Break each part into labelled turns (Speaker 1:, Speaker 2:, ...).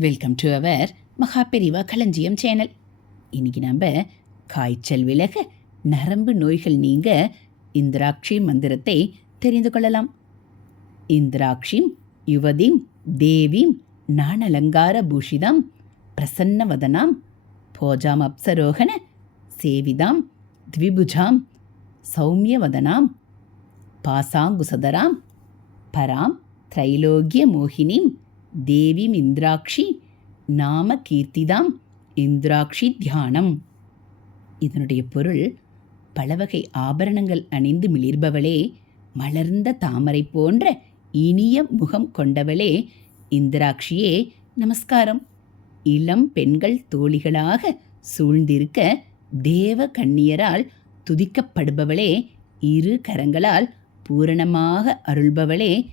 Speaker 1: Welcome to our Maha Periyava களஞ்சியம் channel இன்றைக்கி நம்ம காய்ச்சல் விலக நரம்பு நோய்கள் நீங்க இந்திராட்சி மந்திரத்தை தெரிந்து கொள்ளலாம். இந்திராட்சிம் யுவதிம் தேவீம் நாணலங்கார பூஷிதாம் பிரசன்னவதனாம் போஜாம் அப்சரோகண சேவிதாம் த்விபுஜாம் சௌமியவதனாம் பாசாங்குசதராம் பராம் த்ரைலோக்கிய மோகினிம் தேவி இந்திராட்சி நாம கீர்த்திதாம் இந்திராட்சி தியானம். இதனுடைய பொருள் பலவகை ஆபரணங்கள் அணிந்து மிளிர்பவளே மலர்ந்த தாமரை போன்ற இனிய முகம் கொண்டவளே இந்திராட்சியே நமஸ்காரம். இளம் பெண்கள் தோழிகளாக சூழ்ந்திருக்க தேவ கண்ணியரால் துதிக்கப்படுபவளே இரு கரங்களால் பூரணமாக அருள்பவளே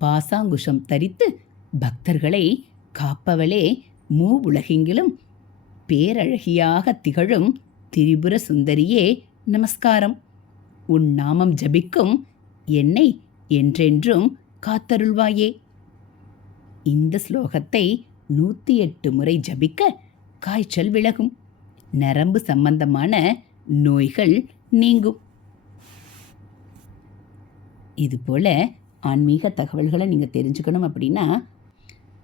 Speaker 1: பாசாங்குஷம் தரித்து பக்தர்களை காப்பவளே மூ உலகெங்கிலும் பேரழகியாக திகழும் திரிபுர சுந்தரியே நமஸ்காரம். உன் நாமம் ஜபிக்கும் என்னை என்றென்றும் காத்தருள்வாயே. இந்த ஸ்லோகத்தை நூற்றி எட்டு முறை ஜபிக்க காய்ச்சல் விலகும். நரம்பு சம்பந்தமான நோய்கள் நீங்கும். இதுபோல் ஆன்மீக தகவல்களை நீங்கள் தெரிஞ்சுக்கணும் அப்படின்னா